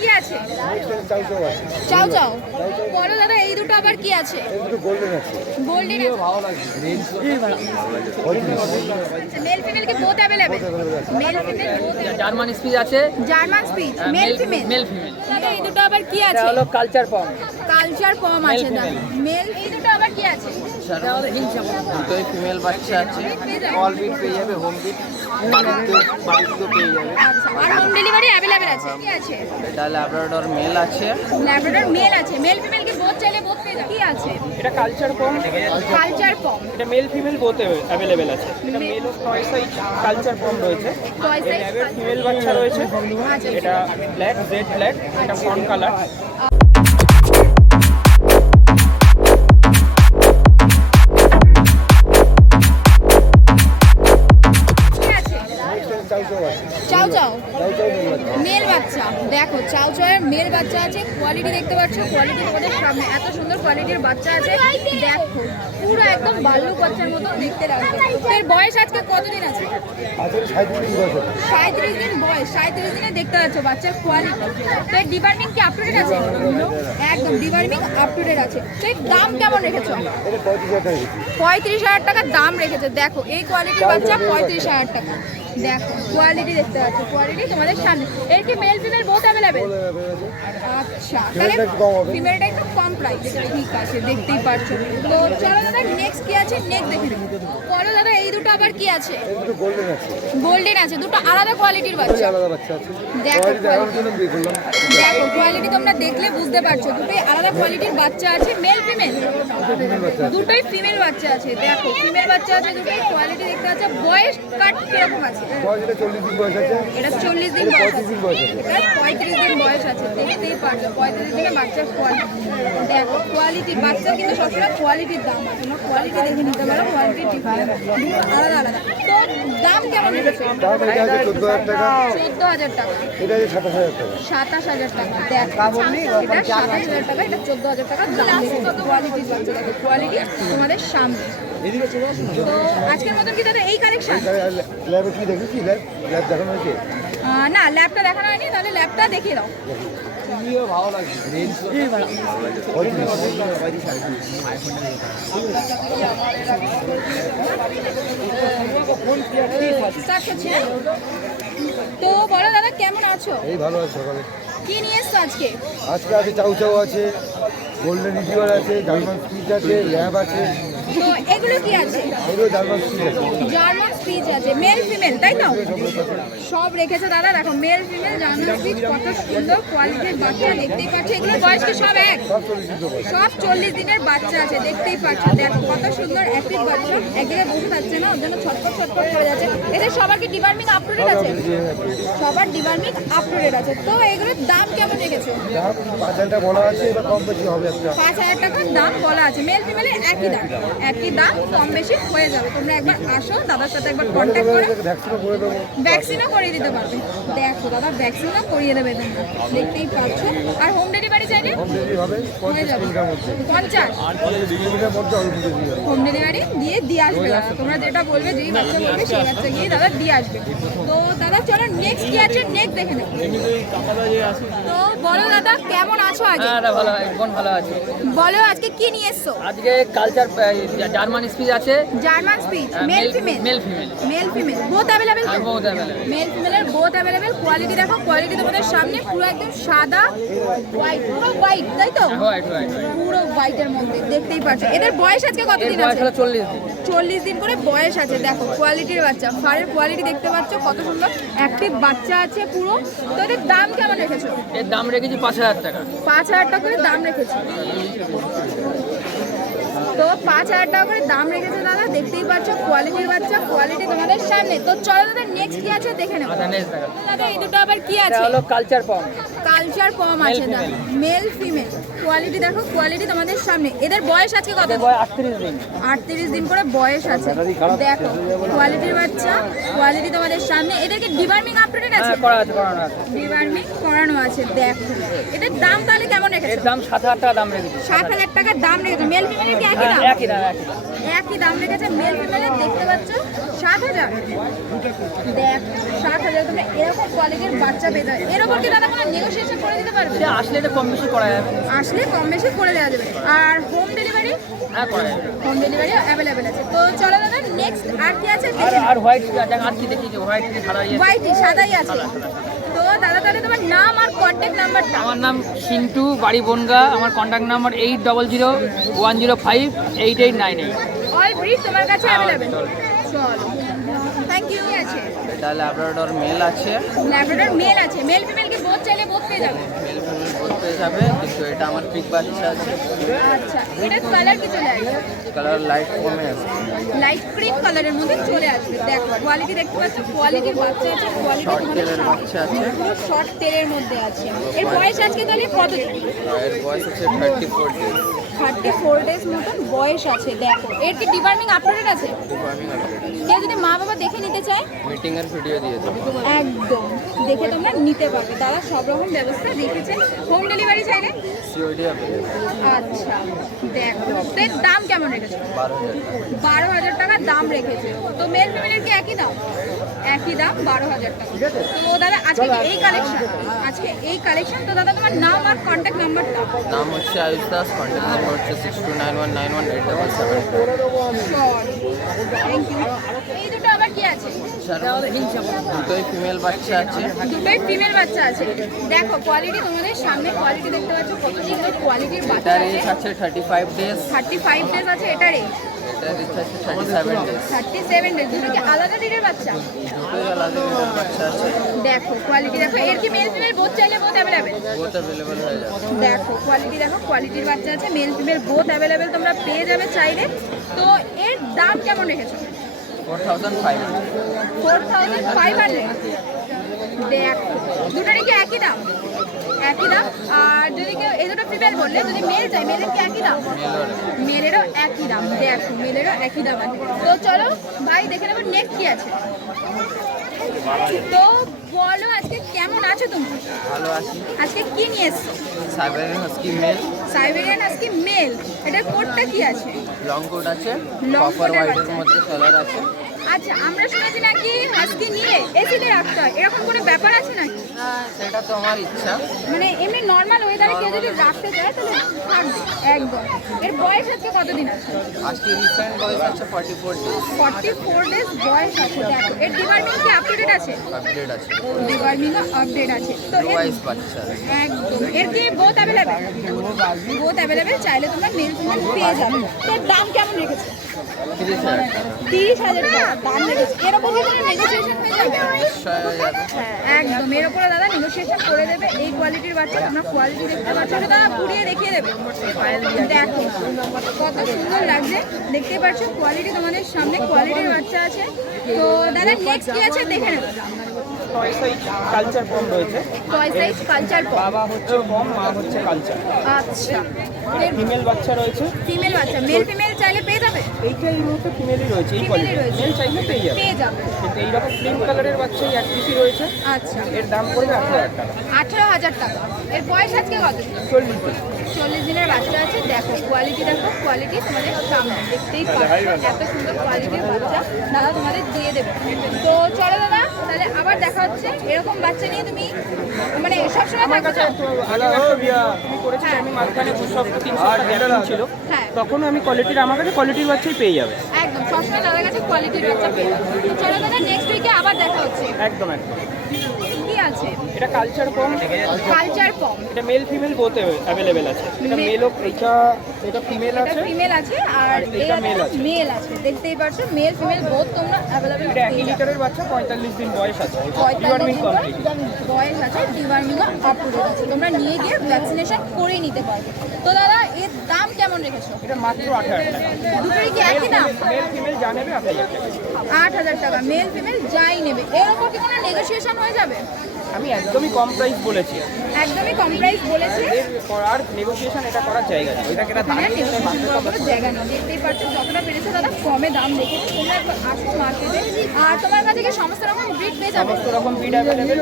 কি আছে? চাও চাও বলো দাদা, এই দুটো আবার কি আছে? গোল্ডেন আছে। মেল ফিমেল কি both available? Male female both. German speech আছে। German speech male female. Male female. দাদা এই দুটো আবার কি আছে? এটা হলো কালচার পম। কালচার পম আছে দাদা। মেল। এই দুটো আবার কি আছে? এটা হলো হিংসা পম। দুটোই ফিমেল বাচ্চা আছে। অল বিট পেয়ে যাবে, হোম বিট বাড়িতে পেয়ে যাবে। আর হোম ডেলিভারি अवेलेबल আছে। কি আছে? এটা ল্যাব্রাডর মেল আছে। ল্যাব্রাডর মেল আছে। মেল ফিমেল কি বোথ চাইলে বোথ পেয়ে যাবে। কি আছে? এটা কালচার পম। কালচার পম। এটা মেল ফিমেল বোথ অ্যাভেলেবেল আছে। এটা মেল ও টয় সাইজ কালচার পম রয়েছে। টয় সাইজ ল্যাবের ফিমেল বাচ্চা রয়েছে। এটা ব্ল্যাক, জেড ব্ল্যাক, এটা ফন কালার। চাও চাও মেল বাচ্চা। দেখো চাও চাওয়ের মেল বাচ্চা আছে। কোয়ালিটি দেখতে পাচ্ছ, কোয়ালিটি তোমাদের সামনে এত সুন্দর কোয়ালিটির বাচ্চা আছে। দেখো পুরো একদম ভাল্লুক বাচ্চার মতো দেখতে লাগবে। এর বয়স আজকে কতদিন আছে? 37 দিন বয়স। 37 দিনে দেখতে পাচ্ছ বাচ্চার কোয়ালিটি। তো এর ডিবার্মিং কি আপ টু ডেট আছে? একদম ডিবার্মিং আপ টু ডেট আছে। তো এর দাম কেমন রেখেছো? 35,000 টাকা দাম রেখেছে। দেখো এই কোয়ালিটির বাচ্চা 35,000 টাকা। দেখো কোয়ালিটি দেখতে পাচ্ছ, কোয়ালিটি তোমাদের সামনে। এর কি মেল ফিমেল বোথ अवेलेबल? আচ্ছা তাহলে ফিমেলটা একটু কম প্রাইস। ঠিক আছে, দেখতেই পাচ্ছো। তো চলো দাদা নেক্সট কি আছে নেক্সট দেখে নেব। বলো দাদা এই দুটো আবার কি আছে? গোল্ডেন আছে। দুটো আলাদা কোয়ালিটির বাচ্চা। দেখো দেখো কোয়ালিটি তোমরা দেখলে বুঝতে পারছো, দুটোই আলাদা কোয়ালিটির বাচ্চা আছে। মেল ফিমেল দুটোই ফিমেল বাচ্চা আছে। দেখো ফিমেল বাচ্চা আছে দুটোই। কোয়ালিটি দেখতে পাচ্ছ। বয়স কাট কিরকম আছে? এটা 40 দিন বয়স আছে। এটা 35 দিন বয়স আছে। দেখতেই পারছো 35 দিনে বাচ্চার কোয়ালিটি। দেখো কোয়ালিটি বাচ্চা কিন্তু সবসময় কোয়ালিটির দাম আছে। তোমরা কোয়ালিটি দেখে নিতে পারো। কোয়ালিটি ডিফারেন্ট আলাদা আলাদা। তো দাম কেমন রেখেছো? 14,000 টাকা। এটা 27,000 টাকা। 27,000 টাকা। দেখো এটা 27,000 টাকা, এটা 14,000 টাকা দাম। কোয়ালিটির বাচ্চা দেখো, কোয়ালিটি তোমাদের সামনে। তো আজকের মতন কি দাদা এই কালেকশন? ল্যাবে কি দেখেছি? ল্যাব দেখানো হয়েছে? না ল্যাবটা দেখানো হয়নি। তাহলে ল্যাবটা দেখিয়ে দাও। স্টার্ট করছি, হ্যাঁ? তো বলো দাদা কেমন আছো? এই ভালো আছে। সকালে কি নিয়ে এসছো আজকে? আজকে আছে চাউ চাউ আছে, গোল্ডেন রিসিভার আছে, জার্মান স্পিচ আছে, ল্যাব আছে। তো এগুলো কি আছে? এগুলো জার্মান স্পিচ আছে। জার্মান স্পিচ আছে। মেল ফিমেল তাই তো? সব রেখেছে দাদা। দেখো মেল ফিমেল জার্মান স্পিচ কত সুন্দর কোয়ালিটির বাচ্চা। দেখতেই পাচ্ছ এগুলো বয়স কি সব এক? সব 40 দিনের বাচ্চা আছে। দেখতেই পাচ্ছ দেখো কত সুন্দর অ্যাক্টিভ বাচ্চা। একদিকে বসে থাকছে না, ওর জন্য ছটফট ছটফট করে যাচ্ছে। এদের সবার কি ডিবার্মিং আপ টু ডেট আছে? সবার ডিবার্মিং আপ টু ডেট আছে। তো এগুলোর দাম কেমন রেখেছো? 5,000 টাকা বলা আছে, এবার কম বেশি হবে একটা। 5,000 টাকার দাম বলা আছে। মেল ফিমেলের একই দাম, একই দাম, কম বেশি হয়ে যাবে। তোমরা একবার আসো, দাদার সাথে একবার কন্ট্যাক্ট করো। ভ্যাকসিনও করে দেবো। ভ্যাকসিনও করিয়ে দিতে পারবে। দেখো দাদা ভ্যাকসিনও করিয়ে দেবে তোমরা, দেখতেই পাচ্ছ। আর হোম ডেলিভারি চাইলে হোম ডেলিভারি হবে হয়ে যাবে 50 কিলোমিটার মধ্যে অল্প দিয়ে হোম ডেলিভারি দিয়ে আসবে দাদা। তোমরা যেটা বলবে, যেই বাচ্চা বলবে সেই বাচ্চা গিয়ে দাদা দিয়ে আসবে। তো দাদা চলো নেক্সট কি আছে নেক্সট দেখে নেব। তো বলো দাদা কেমন আছো আজকে? হ্যাঁ ভালো, একদম ভালো আছে। বলো আজকে কি নিয়ে এসছো? আজকে কালচার জার্মান স্পিচ আছে। German speech male female? Male female. Male female both available? Both available. Male ফিমেলের বোথ अवेलेबल। কোয়ালিটি দেখো, কোয়ালিটি তোমাদের সামনে পুরো একদম সাদা হোয়াইট, পুরো হোয়াইট তাই তো? হোয়াইট পুরো হোয়াইটের মধ্যে দেখতেই পাচ্ছ। এদের বয়স আজকে কতদিন বয়স আছে? হলো 40 দিন। 40 দিন করে বয়স আছে। দেখো কোয়ালিটির বাচ্চা, ফারের কোয়ালিটি দেখতে পাচ্ছ কত সুন্দর অ্যাক্টিভ বাচ্চা আছে পুরো। তো এদের দাম কেমন রেখেছো? এর দাম রেখেছি 5,000 টাকা। 5,000 টাকা করে দাম রেখেছি। তো 5,000 টাকা করে দাম রেখেছে দাদা। দেখতেই পাচ্ছ কোয়ালিটির বাচ্চা, কোয়ালিটি তোমাদের সামনে। তো চলো দাদা নেক্সট কি আছে দেখে নেবো। দাদা এই দুটো আবার কি এটা আছে? হলো কালচার পম। কালচার পম আছে দাদা। মেল ফিমেল কোয়ালিটি দেখো, কোয়ালিটি তোমাদের সামনে। এদের বয়স আজকে কত? বয়স 38 দিন। 38 দিন করে বয়স আছে। দেখো কোয়ালিটির বাচ্চা, কোয়ালিটি তোমাদের সামনে। এদেরকে ডিবার্মিং আপ টু ডেট আছে? করা আছে, করানো আছে। ডিবার্মিং করানো আছে। দেখো এদের দাম তাহলে কেমন রেখেছো? এর দাম 7,000 টাকা দাম রেখেছি। 7,000 টাকার দাম রেখেছে। মেল ফিমেলের কি একই দাম? একই দাম। একই দাম রেখেছে। মেল ফিমেলের দেখতে পাচ্ছ 7,000। দেখ 7,000 তোমরা এরকম কোয়ালিটির বাচ্চা পেয়ে যাবে। এর উপর কি দাদা কোনো নেগোসিয়েশন করে দিতে পারবে? সে আসলে এটা কম বেশি করা যাবে। আসলে কম বেশি করে দেওয়া যাবে। আর হোম ডেলিভারি? হ্যাঁ করা যাবে। হোম ডেলিভারি অ্যাভেলেবেল আছে। তো চলো দাদা নেক্সট আর কি আছে আর দেখে আর হোয়াইট আর কি দেখি, হোয়াইট সাদা ইয়ে। হোয়াইটই সাদাই আছে। তো দাদা তাহলে তোমার নাম আর কন্ট্যাক্ট নাম্বারটা? আমার নাম সিন্টু, বাড়ি বনগা। আমার কন্ট্যাক্ট নাম্বার 8001058898। অল ব্রিড তোমার কাছে অ্যাভেলেবেল। চলো থ্যাংক ইউ। আছে এটা ল্যাব্রাডর মেল আছে, ল্যাব্রাডর মেল আছে। মেল ফিমেল কি বোথ চাইলে বোথ পেয়ে যাবে? মেল ফিমেল বোথ পেয়ে যাবে, কিন্তু এটা আমার পিক বাচ্চা আছে। আচ্ছা এটার কালার কি চলে আসবে? কালার লাইট কমে আছে, লাইট ক্রিম কালারের মধ্যে চলে আসবে। দেখো কোয়ালিটি দেখতে পাচ্ছ, কোয়ালিটির বাচ্চা আছে। কোয়ালিটি শর্ট তোমাদের টেলের বাচ্চা আছে। পুরো শর্ট টেলের মধ্যে আছে। এর বয়স আজকে তাহলে কত? এর বয়স আছে 34 ডেজ। 34 ডেজ মতন বয়স আছে। দেখো এর কি ডিবার্মিং আপলোডেড আছে? কেউ যদি মা বাবা দেখে নিতে চায় মিটিং এর ভিডিও দিয়েছে। একদম দেখে তোমরা নিতে পারবে। তারা সব রকম ব্যবস্থা রেখেছে। হোম ডেলিভারি চাইলে? COD available. আচ্ছা দেখো এর দাম কেমন রেখেছো? 12,000 টাকা দাম রেখেছে। তো মেল ফিমেলের কি একই দাম? একই দাম 12,000 টাকা। তো দাদা আজকে কি এই কালেকশন? আজকে এই কালেকশন। তো দাদা তোমার নাম আর কন্ট্যাক্ট নাম্বারটা? নাম হচ্ছে আয়ুষ দাস, কন্ট্যাক্ট নাম্বার হচ্ছে 6291918777। Thank you. এই দুটো আবার কি আছে? দুটোই ফিমেল বাচ্চা আছে। দুটোই ফিমেল বাচ্চা আছে। দেখো কোয়ালিটি তোমাদের সামনে কোয়ালিটি দেখতে পাচ্ছ, কত সুন্দর কোয়ালিটির বাচ্চা এটার আছে। এজ আছে 35 ডেজ। 35 ডেজ আছে এটার এজ। এটার এজ আছে 37 ডেজ। 37 ডেজ। দুটো কি আলাদা ডিরের বাচ্চা? দুটোই আলাদা ডিমের বাচ্চা আছে। দেখো কোয়ালিটি দেখো। এর কি মেল ফিমেল বোথ চাইলে বোথ অ্যাভেলেবেল? বোথ অ্যাভেলেবল হয়ে যাবে। দেখো কোয়ালিটি দেখো, কোয়ালিটির বাচ্চা আছে। মেল ফিমেল বোথ অ্যাভেলেবেল তোমরা পেয়ে যাবে চাইলে। তো এর দাম কেমন রেখেছো? 4500। 4500। দেখো দুটোরই কি একই দাম? একই দাম। আর যদি কেউ এই দুটো ফিমেল বললে, যদি মেল চাই মেলের কি একই দাম? মেলেরও একই দাম। দেখো মেলেরও একই দাম আছে। তো চলো ভাই দেখে নেবো নেক্সট কি আছে। তো বলো আজকে কেমন আছো তুমি? ভালো আছি। আজকে কি নিয়ে এসছো? Siberian husky male. Siberian husky male. এটার কোডটা কি আছে? লং কোট আছে, Long কপার coat এর হোয়াইটের বাচ্চা। মধ্যে কালার আছে। আচ্ছা আমরা শুনেছি নাকি হাস্কি নিয়ে এসিতে রাখতে হয়, এরকম কোনো ব্যাপার আছে নাকি? সেটা তো আমার ইচ্ছা। মানে এমনি নর্মাল ওয়েদারে কেউ যদি রাখতে চায় তাহলে থাকবে একদম। এর বয়স আজকে কতদিন আছে? আজকে রিসেন্ট বয়স আছে 44 ডেজ। 44 ডেজ বয়স আছে। দেখো এর ডিবার্মিং কি আপডেটেড আছে? আপডেট আছে। ডিবার্মিংও আপডেট আছে। তো ব্লু আইস বাচ্চা। একদম এর কি বোথ অ্যাভেলেবেল? Both available. চাইলে তোমরা মেল ফিমেল পেয়ে যাবে। তো দাম কেমন রেখেছে? 30,000 টাকা। 30,000 টাকা দাম রেখেছে। এর উপর কি কোনো নেগোসিয়েশন হয়ে যাবে? নিশ্চয় হয়ে যাবে। একদম এর উপরে দাদা নেগোসিয়েশন করে দেবে। এই কোয়ালিটির বাচ্চা তোমরা কোয়ালিটি দেখতে পাচ্ছ, দাদা পুড়িয়ে দেখিয়ে দেবে। দেখো কত সুন্দর লাগছে, দেখতেই পাচ্ছ কোয়ালিটি তোমাদের সামনে। কোয়ালিটির বাচ্চা আছে। তো দাদা নেক্সট কি আছে দেখে নেবো। টয় সাইজ কালচার পম রয়েছে। Toy size culture pop. বাবা হচ্ছে পম, মা হচ্ছে কালচার। আচ্ছা এর ফিমেল বাচ্চা রয়েছে। ফিমেল বাচ্চা। মেল ফিমেল চাইলে পেয়ে যাবে? এইটা এই মুহূর্তে ফিমেলই রয়েছে, এই ফিমেলই কোয়ালিটি। রয়েছে। মেল চাইলে পেয়ে যাবে। পেয়ে যাবে। কিন্তু এইরকম ক্রিম কালারের বাচ্চা এই 1 পিসি রয়েছে। আচ্ছা এর দাম পড়বে 18,000 টাকা। 18,000 টাকা। এর বয়স আজকে কত? 40 দিন। 40 দিনের বাচ্চা আছে। দেখো কোয়ালিটি দেখো, কোয়ালিটি তোমাদের সামনে দেখতেই পাচ্ছ। এত সুন্দর কোয়ালিটির বাচ্চা দাদা তোমাদের দিয়ে দেবে। তো চলো দাদা তাহলে আবার দেখা হচ্ছে। এরকম বাচ্চা নিয়ে তুমি মানে সবসময় আমার থাকো কাছে তো? আগে তুমি করেছিলে, আমি মাঝখানে 200 300 টাকা ছিল, হ্যাঁ তখন আমি কোয়ালিটির, আমার কাছে কোয়ালিটির বাচ্চাই পেয়ে যাবে। একদম সবসময় দাদার কাছে কোয়ালিটির বাচ্চা পেয়ে যাবে। তো চলো দাদা নেক্সট উইকে আবার দেখা হচ্ছে। একদম একদম। কি আছে? এটা কালচার পম। কালচার পম। এটা মেল ফিমেল বোথ অ্যাভেলেবেল আছে। এটা মেল এটা ফিমেল এটা আছে। ফিমেল আছে আর এটা male আছে। মেল আছে। দেখতেই পাচ্ছ মেল ফিমেল বোথ তোমরা অ্যাভেলেবল এটা 1 লিটারের বাচ্চা, 45 দিন বয়স আছে। 45 ডিওয়ার্মিং দিন কমপ্লিট। বয়স আছে। ডিওয়ার্মিংও আপডেট আছে। তোমরা নিয়ে গিয়ে ভ্যাকসিনেশন করে নিতে পারবে। তো দাদা এর দাম কেমন রেখেছো? এটা মাত্র 8,000 টাকা। দুটোরই কি একই দাম? মেল ফিমেল যা নেবে 8,000 টাকা। 8,000 টাকা। মেল ফিমেল যাই নেবে। এর উপর কি কোনো নেগোসিয়েশন হয়ে যাবে? আমি একদমই কম প্রাইস বলেছি। একদমই কম প্রাইস বলেছে। এর করার নেগোসিয়েশন এটা করার জায়গা নেই। এটা কেনা দাম হ্যাঁ নেগোসিয়েশন করার কোনো জায়গা নেই। দেখতেই পাচ্ছ যতটা পেরেছে দাদা কমে দাম রেখেছে। তোমরা একবার আসো মার্কেটে। আর তোমার কাছে কি সমস্ত রকম ব্রিড পেয়ে যাবে? সমস্ত রকম ব্রিড অ্যাভেলেবেল।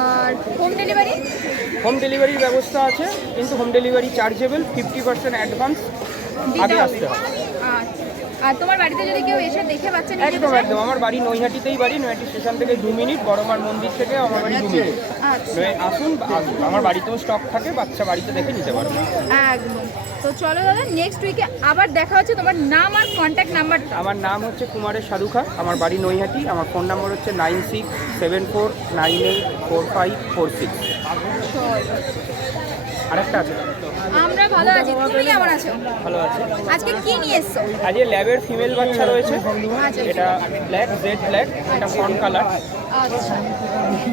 আর হোম ডেলিভারি? হোম ডেলিভারির ব্যবস্থা আছে, কিন্তু হোম ডেলিভারি চার্জেবল। 50% অ্যাডভান্স আগে আসতে হবে। আচ্ছা আর তোমার বাড়িতে যদি কেউ এসে দেখে বাচ্চা নিয়ে যেতে একদম চায়? একদম আমার বাড়ি নৈহাটিতেই বাড়ি, নৈহাটি স্টেশন থেকে 2 মিনিট, বড়মার মন্দির থেকে আমার বাড়ি 2 মিনিট। আচ্ছা আসুন, আমার বাড়িতেও স্টক থাকে, বাচ্চা বাড়িতে দেখে নিতে পারবে। একদম। তো চলো দাদা, নেক্সট উইকে আবার দেখা হচ্ছে। তোমার নাম আর কন্ট্যাক্ট নাম্বারটা। আমার নাম হচ্ছে কুমারের সাধুখা, আমার বাড়ি নৈহাটি, আমার ফোন নাম্বার হচ্ছে 9674984546। আরেকটা আছে। আমরা ভালো আছি, তুমি কেমন আছো? ভালো আছে। আজকে কি নিয়ে এসছো? আজকে ল্যাবের ফিমেল বাচ্চা রয়েছে, আচ্ছা। এটা ব্ল্যাক, জেড ব্ল্যাক, এটা ফন কালার। আচ্ছা,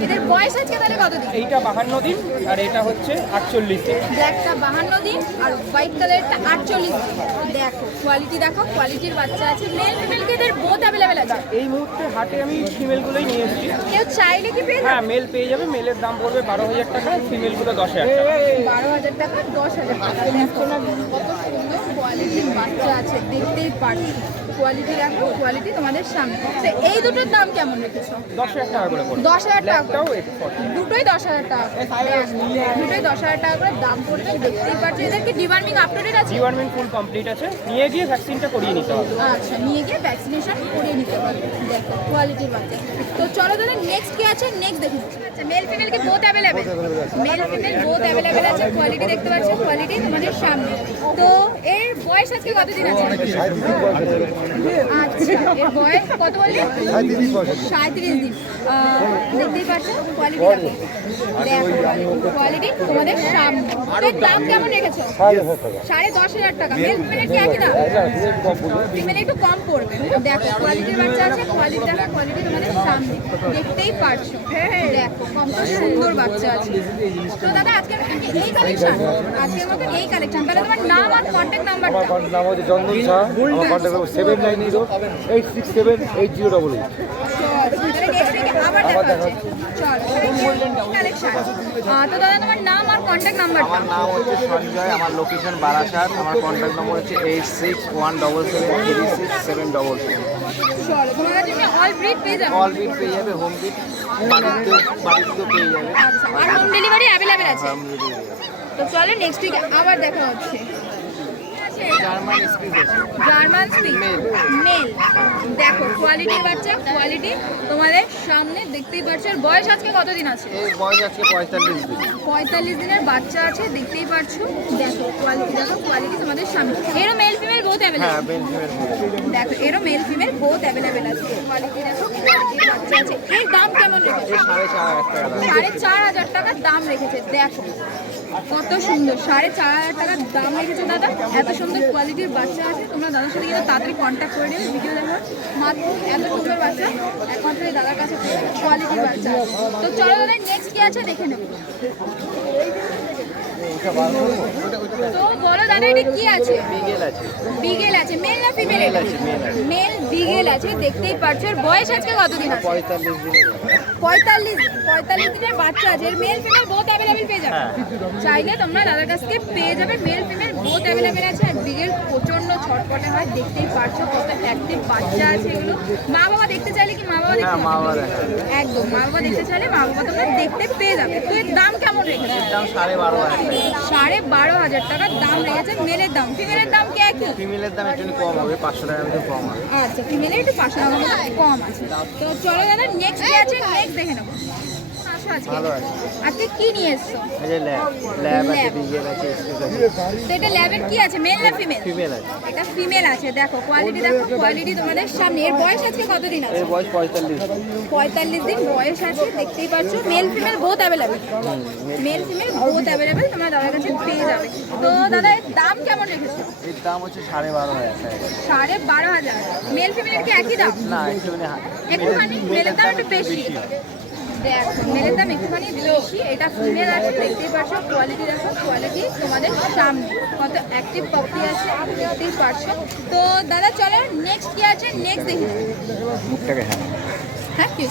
এদের বয়স আজকে তাহলে কতদিন? এইটা 52 দিন আর এটা হচ্ছে 48 দিন। ব্ল্যাকটা 52 দিন আর হোয়াইট কালারটা 48 দিন। দেখো কোয়ালিটি, দেখো কোয়ালিটির বাচ্চা আছে। মেল ফিমেল কি এদের বোথ অ্যাভেলেবেল আছে? এই মুহূর্তে হাটে আমি ফিমেলগুলোই নিয়ে এসেছি। কেউ চাইলে কি পেয়ে হ্যাঁ, যাবে? মেল পেয়ে যাবে, মেলের দাম পড়বে 12,000 টাকা, ফিমেলগুলো 10,000 টাকা। 12,000 টাকা, 10,000 টাকা। দেখো কত সুন্দর কোয়ালিটির বাচ্চা আছে, দেখতেই পারছি। কোয়ালিটি দেখো, কোয়ালিটি তোমাদের সামনে। তো এই দুটোর দাম কেমন রেখেছো? 10,000 টাকা করে পড়বে। 10,000 টাকা ব্ল্যাকটাও করে। 840। দুটোই 10,000 টাকা করে। দুটোই 10,000 টাকা করে দাম পড়বে, দেখতেই পাচ্ছি। এদের কি ডিওয়ার্মিং আপডেটেড আছে? ডিওয়ার্মিং ফুল কমপ্লিট আছে, নিয়ে গিয়ে ভ্যাকসিনটা করিয়ে নিতে হবে। আচ্ছা, নিয়ে গিয়ে ভ্যাকসিনেশন করিয়ে নিতে পারবে। দেখো কোয়ালিটির বাচ্চা। তো চলো তাহলে নেক্সট কি আছে নেক্সট দেখুন। আচ্ছা, মেল ফিমেল কি both available? Mail female both available আছে। কোয়ালিটি দেখতে পাচ্ছ, কোয়ালিটি তোমাদের সামনে। তো এর বয়স আজকে কতদিন আছে? আচ্ছা, এর বয়স কত বললে? 37 দিন। দেখতেই পাচ্ছ কোয়ালিটি দেখো। দেখো কোয়ালিটি তোমাদের সামনে। এর দাম কেমন রেখেছো? 10,500 টাকা। মেল ফিমেলের কি একই দাম? ফিমেল একটু কম পড়বে। দেখো কোয়ালিটির বাচ্চা আছে, কোয়ালিটি দেখো, কোয়ালিটি তোমাদের সামনে দেখতেই পারছো। দেখো কত সুন্দর বাচ্চা আছে। তো দাদা আজকের মতন কি এই কালেকশন? আজকের মতন এই কালেকশন। তাহলে তোমার নাম আর কন্ট্যাক্ট নাম্বারটা। আমার নাম হচ্ছে চন্দন শাহ, আমার কন্ট্যাক্ট নম্বর 7908678088। আবার দেখা হচ্ছে। চল কালেকশন। তো দাদা তোমার নাম আর কন্ট্যাক্ট নাম্বারটা। আমার নাম হচ্ছে সঞ্জয়, আমার লোকেশন বারাসাত, আমার কন্ট্যাক্ট নম্বর হচ্ছে 8617773677। চলো তোমার কাছে আমি অল ব্রিড পেয়ে যাবো। অল বিট পেয়ে যাবে, হোম বিট বাড়িতেও পেয়ে যাবে। আচ্ছা, আর হোম ডেলিভারি অ্যাভেলেবেল আছে। তো চলো নেক্সট উইকে আবার দেখা হচ্ছে। জার্মান স্পিচ আছে। German speech male. দেখো কোয়ালিটির বাচ্চা, কোয়ালিটি তোমাদের সামনে দেখতেই পাচ্ছ। আর বয়স আজকে কতদিন আছে? এই বয়স আজকে 45 দিন। 45 দিনের বাচ্চা আছে, দেখতেই পাচ্ছো। দেখো কোয়ালিটি, দেখো কোয়ালিটি তোমাদের সামনে। এরও মেল ফিমেল বোথ হ্যাঁ, অ্যাভেলেবেল। Male female. দেখো এরও মেল ফিমেল বোথ অ্যাভেলেবেল আছে। কোয়ালিটি দেখো, কোয়ালিটির বাচ্চা আছে। এর দাম কেমন রেখেছে? 4,500 টাকা দাম। 4,500 টাকার দাম রেখেছে। দেখো কত সুন্দর, 4,500 টাকার দাম রেখেছে দাদা। এত সুন্দর কোয়ালিটির বাচ্চা আছে। তোমরা দাদার সাথে কিন্তু তাড়াতাড়ি কন্ট্যাক্ট করে নেবে। ভিডিও দেখো, মাত্র এত সুন্দর বাচ্চা একমাত্র এই দাদার কাছে কোয়ালিটির বাচ্চা আছে। তো চলো দাদা নেক্সট কি আছে দেখে নেবো। তো বলো দাদা এটা কি আছে? বিগেল আছে। বিগেল আছে, মেল না ফিমেল? মেল আছে, মেল আছে। মেল বিগেল আছে, দেখতেই পাচ্ছ। এর বয়স আজকে কতদিন আছে? 45 দিন। 45 দিনের বাচ্চা আছে। এর মেল ফিমেল বোথ অ্যাভেলেবেল পেয়ে যাবে। চাইলে তোমরা দাদার কাছ থেকে পেয়ে যাবে। মেল ফিমেল বোথ অ্যাভেলেবেল আছে। আর বিগেল প্রচন্ড ছটপটে হয়, দেখতেই পারছো কত অ্যাক্টিভ বাচ্চা আছে এগুলো। মা বাবা দেখতে চাইলে কি মা বাবা দেখতে হ্যাঁ, মা বাবা পাবে? দেখে। একদম, মা বাবা দেখতে চাইলে মা বাবা তোমরা দেখতে পেয়ে যাবে। তো এর দাম কেমন রেখেছে? দাম 12,500। 12,500 টাকার দাম রেখেছে। মেলের দাম, ফিমেলের দাম কি একই? ফিমেলের দাম একটু কম হবে, 500 টাকার মধ্যে কম হবে। আচ্ছা, ফিমেলের একটু 500 টাকা মতো কম আছে। তো চলো দাদা নেক্সট কি আছে নেক্সট দেখে নেবো। আসো আজকে। ভালো আছে। আজকে কি নিয়ে এসছো? এই যে ল্যাব আছে, ল্যাব। বিগেল আছে, স্পিচ আছে। তো এটা ল্যাবের কি আছে, মেল না ফিমেল? ফিমেল আছে। এটা ফিমেল আছে। দেখো কোয়ালিটি, দেখো কোয়ালিটি তোমাদের সামনে। এর বয়স আজকে কতদিন আছে? এর বয়স 45। 45 দিন বয়স আছে, দেখতেই পাচ্ছ। Mail female both available. Mail female both available, তোমরা দাদার কাছে পেয়ে যাবে। তো দাদা এর দাম কেমন রেখেছো? এর দাম হচ্ছে 12,500 টাকা। 12,500। মেল ফিমেলের কি একই দাম? না, একটুখানি একটুখানি মেলের দাম একটু বেশি। দেখো মেলের দাম একটুখানি বেশি। এটা ফিমেল আছে, দেখতেই পাচ্ছ। কোয়ালিটি দেখো, কোয়ালিটি তোমাদের সামনে কত অ্যাক্টিভ পপি আছে দেখতেই পাচ্ছ। তো দাদা চলো নেক্সট কি আছে নেক্সট দেখি। মুখটাকে হ্যাঁ। হ্যাঁ কি